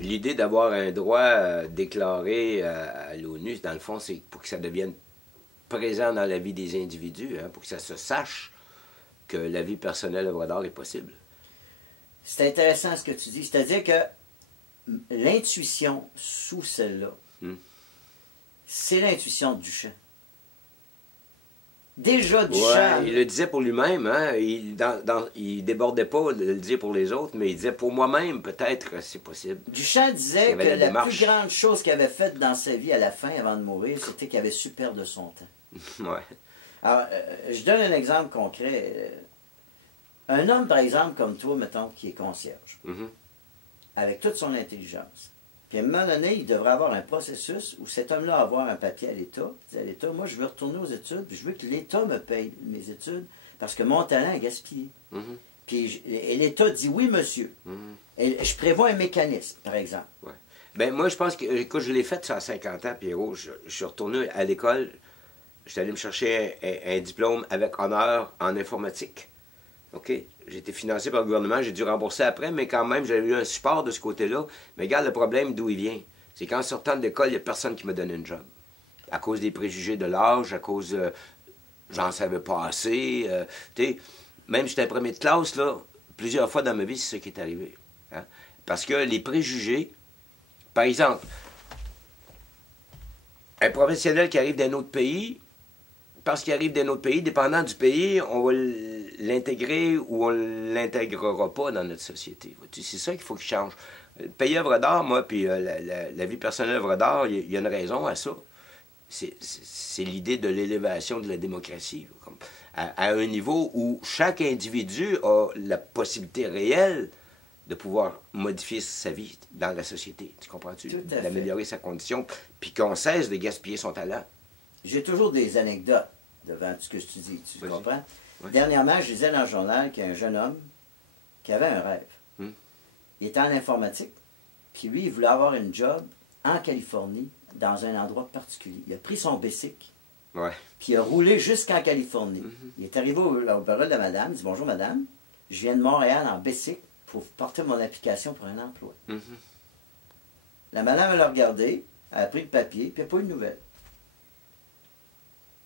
L'idée d'avoir un droit déclaré à l'ONU, dans le fond, c'est pour que ça devienne présent dans la vie des individus, hein, pour que ça se sache que la vie personnelle œuvre d'art est possible. C'est intéressant ce que tu dis. C'est-à-dire que l'intuition sous celle-là, c'est l'intuition de Duchamp. Déjà, Duchamp... Il le disait pour lui-même, hein? Il débordait pas de le dire pour les autres, mais il disait pour moi-même, peut-être c'est possible. Duchamp disait que la plus grande chose qu'il avait faite dans sa vie à la fin, avant de mourir, c'était qu'il avait su perdre son temps. Ouais. Alors, je donne un exemple concret. Un homme, par exemple, comme toi, mettons, qui est concierge, avec toute son intelligence, puis à un moment donné, il devrait avoir un processus où cet homme-là va avoir un papier à l'État, puis à l'État, moi, je veux retourner aux études, puis je veux que l'État me paye mes études, parce que mon talent est gaspillé. Puis et l'État dit oui, monsieur. Et je prévois un mécanisme, par exemple. Ouais. Ben moi, je pense que, écoute, je l'ai fait ça à 50 ans, Pierrot. Je suis retourné à l'école, je suis allé me chercher un diplôme avec honneur en informatique. OK? J'ai été financé par le gouvernement, j'ai dû rembourser après, mais quand même, j'avais eu un support de ce côté-là. Mais regarde le problème d'où il vient. C'est qu'en sortant de l'école, il n'y a personne qui me donne un job. À cause des préjugés de l'âge, à cause j'en savais pas assez. Même si j'étais premier de classe, là, plusieurs fois dans ma vie, c'est ce qui est arrivé. Hein? Parce que les préjugés, par exemple, un professionnel qui arrive d'un autre pays, parce qu'il arrive d'un autre pays, dépendant du pays, on va l'intégrer ou on ne l'intégrera pas dans notre société. C'est ça qu'il faut qu'il change. Le pays œuvre d'art, moi, puis la vie personnelle œuvre d'art, il y a une raison à ça. C'est l'idée de l'élévation de la démocratie, à un niveau où chaque individu a la possibilité réelle de pouvoir modifier sa vie dans la société. Tu comprends-tu? D'améliorer sa condition, puis qu'on cesse de gaspiller son talent. J'ai toujours des anecdotes devant ce que tu dis, tu comprends? Oui. Dernièrement, je disais dans le journal qu'il y a un jeune homme qui avait un rêve. Il était en informatique, puis lui, il voulait avoir une job en Californie, dans un endroit particulier. Il a pris son bicycle, puis il a roulé jusqu'en Californie. Il est arrivé au bureau de la madame, il dit « Bonjour madame, je viens de Montréal en bicycle pour porter mon application pour un emploi. La madame, elle a regardé, elle a pris le papier, puis elle n'a pas eu de nouvelles.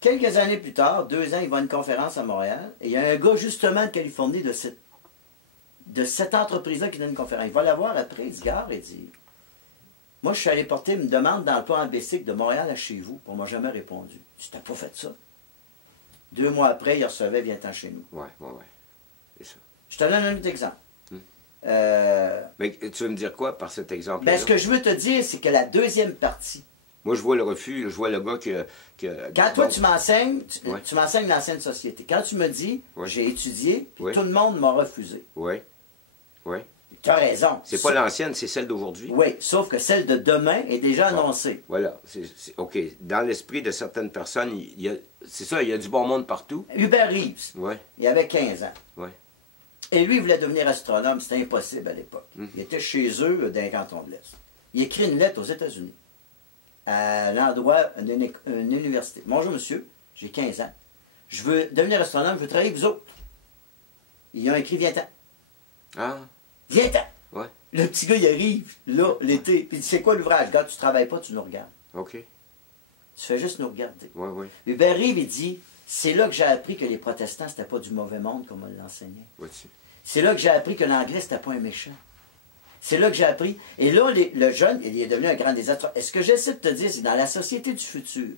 Quelques années plus tard, 2 ans, il va à une conférence à Montréal, et il y a un gars justement de Californie, de cette entreprise-là qui donne une conférence. Il va la voir après, il dit, gare, il dit, moi je suis allé porter une demande d'emploi en bicycle de Montréal à chez vous, on ne m'a jamais répondu. Tu n'as pas fait ça. 2 mois après, il recevait, viens-t'en chez nous. Ouais. C'est ça. Je te donne un autre exemple. Mais tu veux me dire quoi par cet exemple-là? Ben, ce que je veux te dire, c'est que la deuxième partie. Moi, je vois le refus, je vois le gars Quand toi, tu m'enseignes, tu m'enseignes l'ancienne société. Quand tu me dis, j'ai étudié, tout le monde m'a refusé. Oui. Tu as raison. C'est pas l'ancienne, c'est celle d'aujourd'hui. Oui, sauf que celle de demain est déjà annoncée. Voilà. OK. Dans l'esprit de certaines personnes, c'est ça, il y a du bon monde partout. Hubert Reeves, il avait 15 ans. Et lui, il voulait devenir astronome. C'était impossible à l'époque. Il était chez eux, dans le canton de l'Est. Il écrit une lettre aux États-Unis, à l'endroit d'une université. Bonjour, monsieur, j'ai 15 ans. Je veux devenir astronome, je veux travailler avec vous autres. Ils ont écrit, viens-t'en. Ah. Viens-t'en. Le petit gars, il arrive, là, l'été. Puis il dit, c'est quoi l'ouvrage? Gars, tu ne travailles pas, tu nous regardes. OK. Tu fais juste nous regarder. Hubert Reeves, il dit, c'est là que j'ai appris que les protestants, c'était pas du mauvais monde, comme on l'enseignait. C'est là que j'ai appris que l'anglais, c'était pas un méchant. C'est là que j'ai appris. Et là, le jeune, il est devenu un grand désastre. Et ce que j'essaie de te dire, c'est que dans la société du futur,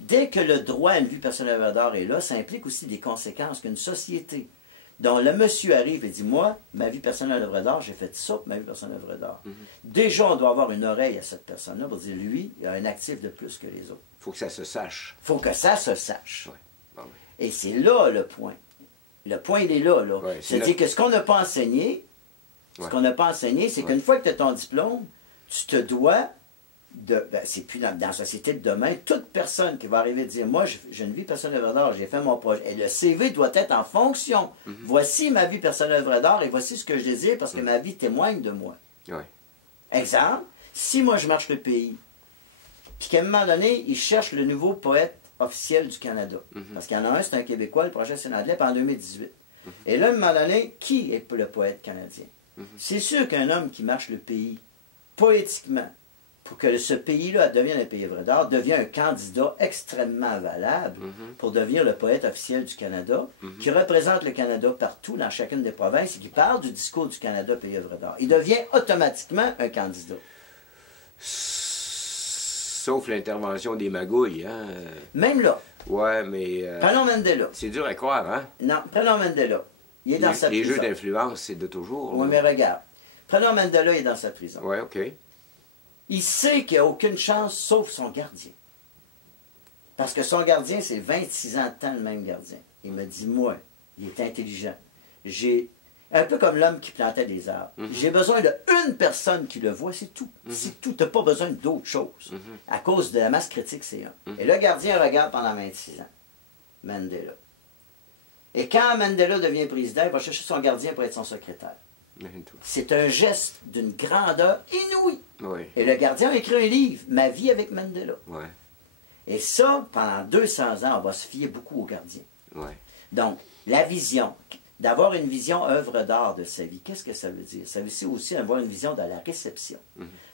dès que le droit à une vie personnelle œuvre d'art est là, ça implique aussi des conséquences qu'une société dont le monsieur arrive et dit, moi, ma vie personnelle œuvre d'art, j'ai fait ça pour ma vie personnelle œuvre d'art. Déjà, on doit avoir une oreille à cette personne-là pour dire, lui, il a un actif de plus que les autres. Il faut que ça se sache. Il faut que ça se sache. Et c'est là le point. Le point, il est là. C'est-à-dire que ce qu'on n'a pas enseigné, c'est qu'une fois que tu as ton diplôme, tu te dois de... c'est plus dans la société de demain, toute personne qui va arriver et dire, moi, j'ai une vie personnelle œuvre d'art, j'ai fait mon projet. Et le CV doit être en fonction. Voici ma vie personnelle œuvre d'art et voici ce que je désire parce que ma vie témoigne de moi. Exemple, si moi je marche le pays, puis qu'à un moment donné, il cherche le nouveau poète officiel du Canada. Parce qu'il y en a un, c'est un Québécois, le projet c'est un anglais, puis en 2018. Et là, à un moment donné, qui est le poète canadien? C'est sûr qu'un homme qui marche le pays, poétiquement, pour que ce pays-là devienne un pays œuvre d'art, devient un candidat extrêmement valable pour devenir le poète officiel du Canada, qui représente le Canada partout, dans chacune des provinces, et qui parle du discours du Canada pays œuvre d'art. Il devient automatiquement un candidat. Sauf l'intervention des magouilles, hein? Même là. Ouais, mais... prenons Mandela. C'est dur à croire, hein? Non, prenons Mandela. Il est dans sa prison. Les jeux d'influence, c'est de toujours. Oui, mais regarde. Prenons Mandela, il est dans sa prison. Oui, OK. Il sait qu'il n'y a aucune chance, sauf son gardien. Parce que son gardien, c'est 26 ans de temps, le même gardien. Il me dit, moi, il est intelligent. J'ai... Un peu comme l'homme qui plantait des arbres. J'ai besoin d'une personne qui le voit, c'est tout. C'est tout. Tu n'as pas besoin d'autre chose. À cause de la masse critique, c'est un. Et le gardien regarde pendant 26 ans. Mandela. Et quand Mandela devient président, il va chercher son gardien pour être son secrétaire. C'est un geste d'une grandeur inouïe. Oui. Et le gardien a écrit un livre, Ma vie avec Mandela. Oui. Et ça, pendant 200 ans, on va se fier beaucoup au gardien. Oui. Donc, la vision, d'avoir une vision œuvre d'art de sa vie, qu'est-ce que ça veut dire? Ça veut dire aussi avoir une vision de la réception.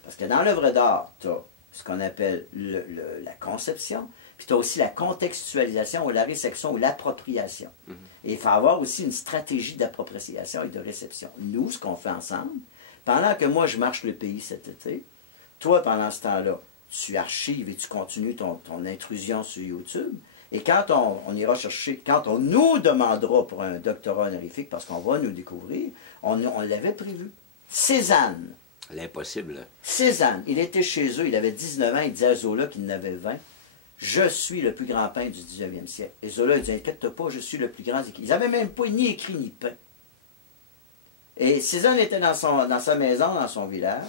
Parce que dans l'œuvre d'art, tu as ce qu'on appelle la conception, puis tu as aussi la contextualisation ou la réception ou l'appropriation. Et il faut avoir aussi une stratégie d'appropriation et de réception. Nous, ce qu'on fait ensemble, pendant que moi, je marche le pays cet été, toi, pendant ce temps-là, tu archives et tu continues ton intrusion sur YouTube. Et quand on ira chercher, quand on nous demandera pour un doctorat honorifique, parce qu'on va nous découvrir, on l'avait prévu. Cézanne. L'impossible. Cézanne, il était chez eux, il avait 19 ans, il disait à Zola qu'il en avait 20. Je suis le plus grand peintre du 19e siècle. Et Zola, il dit, inquiète pas, je suis le plus grand. Ils n'avaient même pas ni écrit ni peint. Et Cézanne était dans sa maison, dans son village.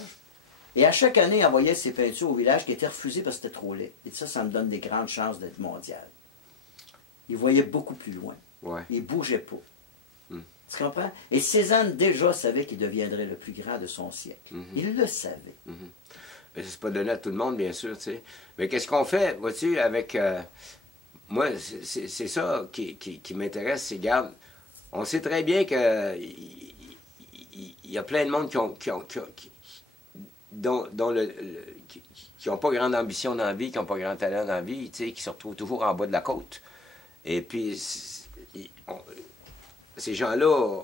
Et à chaque année, il envoyait ses peintures au village qui étaient refusées parce que c'était trop laid. Et ça me donne des grandes chances d'être mondial. Il voyait beaucoup plus loin. Ouais. Il ne bougeait pas. Tu comprends? Et Cézanne déjà savait qu'il deviendrait le plus grand de son siècle. Il le savait. Mais c'est pas donné à tout le monde, bien sûr, tu sais. Mais qu'est-ce qu'on fait, vois-tu, avec... moi, c'est ça qui m'intéresse, c'est, regarde, on sait très bien que il y a plein de monde qui n'ont pas grande ambition dans la vie, qui n'ont pas grand talent dans la vie, tu sais, qui se retrouvent toujours en bas de la côte. Et puis, ces gens-là,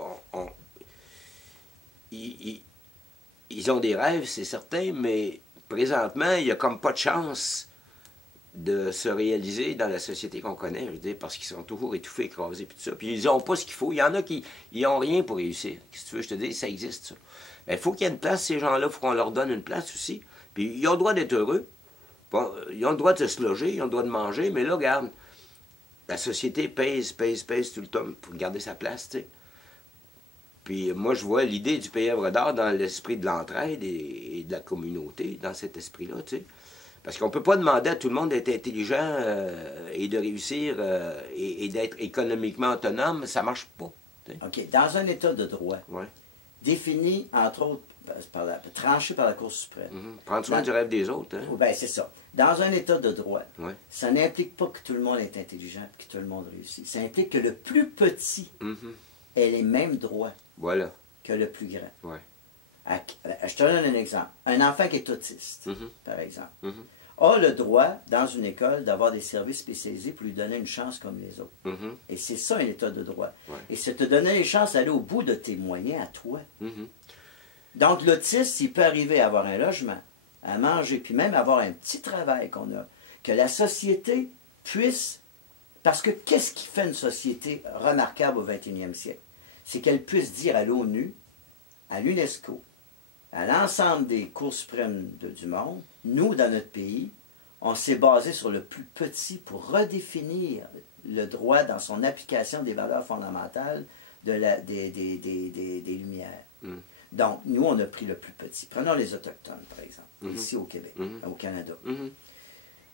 ils ont des rêves, c'est certain, mais présentement, il n'y a comme pas de chance de se réaliser dans la société qu'on connaît, je veux dire, parce qu'ils sont toujours étouffés, écrasés, puis tout ça. Puis ils n'ont pas ce qu'il faut. Il y en a qui n'ont rien pour réussir. Si tu veux, je te dis, ça existe, ça. Mais il faut qu'il y ait une place, ces gens-là, il faut qu'on leur donne une place aussi. Puis ils ont le droit d'être heureux. Bon, ils ont le droit de se loger, ils ont le droit de manger, mais là, regarde, la société pèse tout le temps pour garder sa place, tu sais. Puis moi, je vois l'idée du pays œuvre d'art dans l'esprit de l'entraide et de la communauté, dans cet esprit-là, tu sais. Parce qu'on ne peut pas demander à tout le monde d'être intelligent et de réussir et d'être économiquement autonome, ça ne marche pas. T'sais. OK. Dans un état de droit, défini, entre autres, tranché par la Cour suprême. Prendre soin du rêve des autres. Hein? Bien, c'est ça. Dans un état de droit, ça n'implique pas que tout le monde est intelligent et que tout le monde réussit. Ça implique que le plus petit ait les mêmes droits que le plus grand. Je te donne un exemple. Un enfant qui est autiste, par exemple, a le droit, dans une école, d'avoir des services spécialisés pour lui donner une chance comme les autres. Et c'est ça, un état de droit. Et c'est te donner les chances d'aller au bout de tes moyens à toi. Donc, l'autiste, il peut arriver à avoir un logement, à manger, puis même avoir un petit travail qu'on a, que la société puisse... Parce que qu'est-ce qui fait une société remarquable au 21e siècle? C'est qu'elle puisse dire à l'ONU, à l'UNESCO, à l'ensemble des cours suprêmes du monde, nous, dans notre pays, on s'est basé sur le plus petit pour redéfinir le droit dans son application des valeurs fondamentales des Lumières. Donc, nous, on a pris le plus petit. Prenons les Autochtones, par exemple, ici au Québec, au Canada.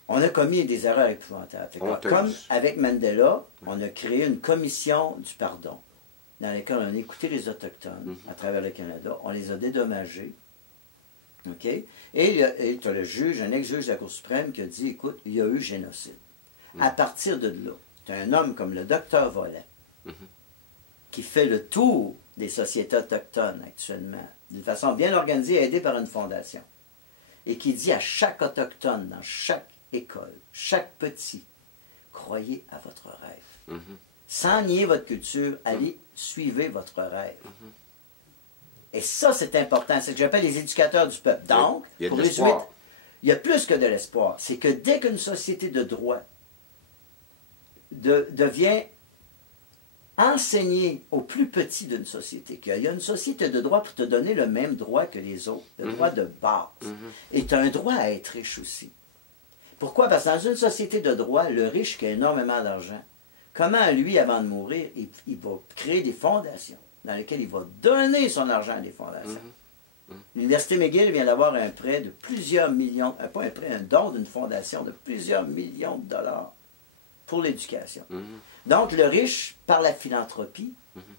On a commis des erreurs épouvantables. Comme avec Mandela, on a créé une commission du pardon, dans laquelle on a écouté les Autochtones à travers le Canada. On les a dédommagés. OK? Et tu as le juge, un ex-juge de la Cour suprême qui a dit, écoute, il y a eu génocide. À partir de là, tu as un homme comme le docteur Vollet, qui fait le tour des sociétés autochtones actuellement, d'une façon bien organisée, aidée par une fondation. et qui dit à chaque autochtone dans chaque école, chaque petit, croyez à votre rêve. Sans nier votre culture, allez, suivez votre rêve. Et ça, c'est important. C'est ce que j'appelle les éducateurs du peuple. Donc, il y a pour de résumer, l'espoir. il y a plus que de l'espoir. C'est que dès qu'une société de droit devient enseignée aux plus petits d'une société, qu'il y a une société de droit pour te donner le même droit que les autres, le droit de base, et tu as un droit à être riche aussi. Pourquoi? Parce que dans une société de droit, le riche qui a énormément d'argent, comment lui, avant de mourir, il va créer des fondations dans lesquelles il va donner son argent à des fondations. L'Université McGill vient d'avoir un prêt de plusieurs millions, pas un prêt, un don d'une fondation de plusieurs millions de dollars pour l'éducation. Donc, le riche, par la philanthropie,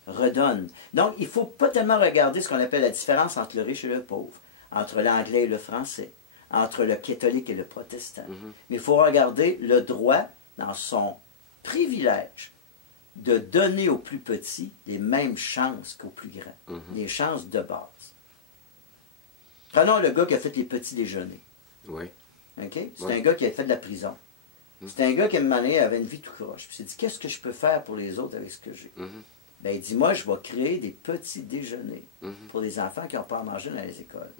redonne. Donc, il ne faut pas tellement regarder ce qu'on appelle la différence entre le riche et le pauvre, entre l'anglais et le français, entre le catholique et le protestant. Mais il faut regarder le droit dans son privilège de donner aux plus petits les mêmes chances qu'aux plus grands, les chances de base. Prenons le gars qui a fait les petits déjeuners. Oui. Okay? C'est un gars qui a fait de la prison. C'est un gars qui, à un moment donné, avait une vie tout croche. Puis il s'est dit, qu'est-ce que je peux faire pour les autres avec ce que j'ai? Ben, il dit, moi, je vais créer des petits déjeuners pour les enfants qui n'ont pas à manger dans les écoles.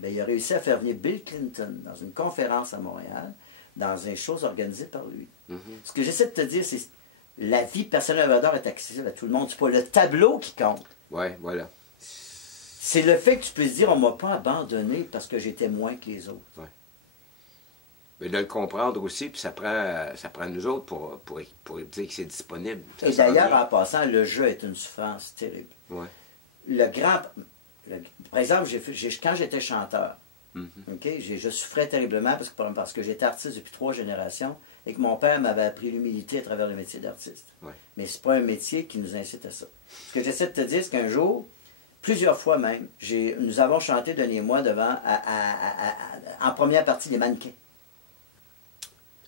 Ben, il a réussi à faire venir Bill Clinton dans une conférence à Montréal, dans une chose organisée par lui. Ce que j'essaie de te dire, c'est la vie personnelle d'Alvador est accessible à tout le monde. C'est pas le tableau qui compte. Oui, voilà. C'est le fait que tu peux se dire, on ne m'a pas abandonné parce que j'étais moins que les autres. Ouais. Mais de le comprendre aussi, puis ça prend nous autres pour dire que c'est disponible. Ça Et d'ailleurs, en passant, le jeu est une souffrance terrible. Ouais. Par exemple, quand j'étais chanteur, okay, je souffrais terriblement parce que j'étais artiste depuis 3 générations et que mon père m'avait appris l'humilité à travers le métier d'artiste. Ouais. Mais ce n'est pas un métier qui nous incite à ça. Ce que j'essaie de te dire, c'est qu'un jour, plusieurs fois même, nous avons chanté, Denis et moi, devant, en première partie, des mannequins.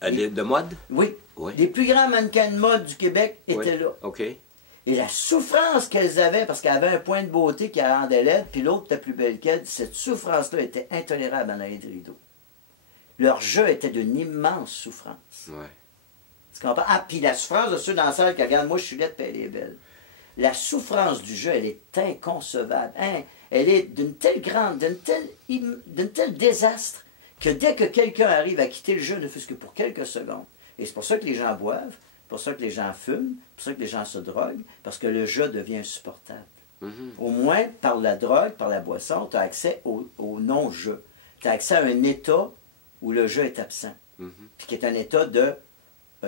De mode? Oui. Oui. Les plus grands mannequins de mode du Québec étaient là. OK. Et la souffrance qu'elles avaient, parce qu'elles avaient un point de beauté qui la rendait laide, puis l'autre était plus belle qu'elle, cette souffrance-là était intolérable en arrière des rideaux. Leur jeu était d'une immense souffrance. Ouais. Tu comprends? Ah, puis la souffrance de ceux dans la salle qui regardent, moi je suis laide, puis elle est belle. La souffrance du jeu, elle est inconcevable. Hein? Elle est d'une telle grande, d'un tel désastre, que dès que quelqu'un arrive à quitter le jeu, ne fût-ce que pour quelques secondes, et c'est pour ça que les gens boivent, c'est pour ça que les gens fument, c'est pour ça que les gens se droguent, parce que le jeu devient insupportable. Au moins, par la drogue, par la boisson, tu as accès au non-jeu. Tu as accès à un état où le jeu est absent, puis qui est un état de,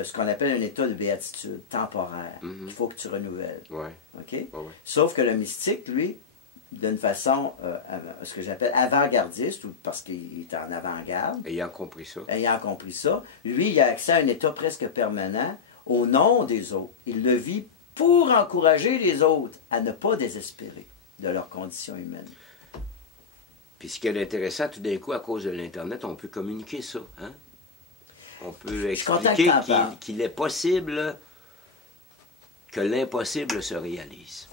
ce qu'on appelle un état de béatitude, temporaire, qu'il faut que tu renouvelles. Ouais. Okay? Sauf que le mystique, lui, d'une façon, ce que j'appelle avant-gardiste, parce qu'il est en avant-garde. Ayant compris ça. Lui, il a accès à un état presque permanent au nom des autres. Il le vit pour encourager les autres à ne pas désespérer de leur condition humaine. Puis ce qui est intéressant, tout d'un coup, à cause de l'Internet, on peut communiquer ça. Hein? On peut expliquer qu'il est possible que l'impossible se réalise.